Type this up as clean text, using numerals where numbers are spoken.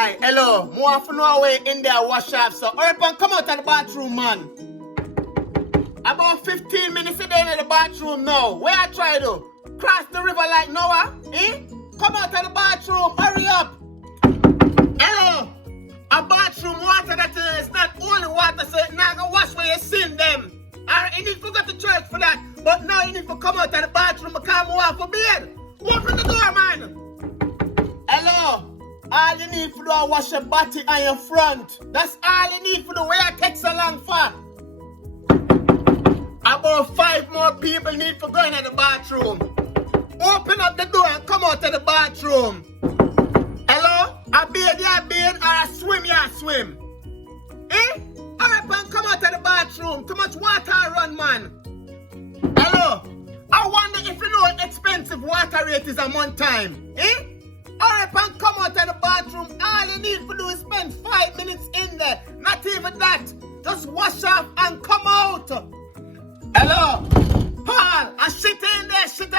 Aye, hello. More for no way in there wash off, so hurry up and come out of the bathroom, man. About 15 minutes a day in the bathroom now. Where I try to? Cross the river like Noah? Eh? Come out of the bathroom, hurry up. Hello. A bathroom water that is not only water, so it's not gonna wash where you sin them. Alright, you need to go to church for that. But now you need to come out of the bathroom and come out for bed. Open the door, man. Hello. All you need to do is wash your body on your front. That's all you need to do. Where I take so long for? About 5 more people need to go into the bathroom. Open up the door and come out of the bathroom. Hello? I bathe, you bathe, or I swim, you swim. Eh? Alright, man, come out of the bathroom. Too much water run, man. Hello? I wonder if you know what expensive water rate is a month time. Eh? Alright, man, come out of the bathroom. All you need to do is spend 5 minutes in there. Not even that. Just wash off and come out. Hello? Paul, I shit in there, shit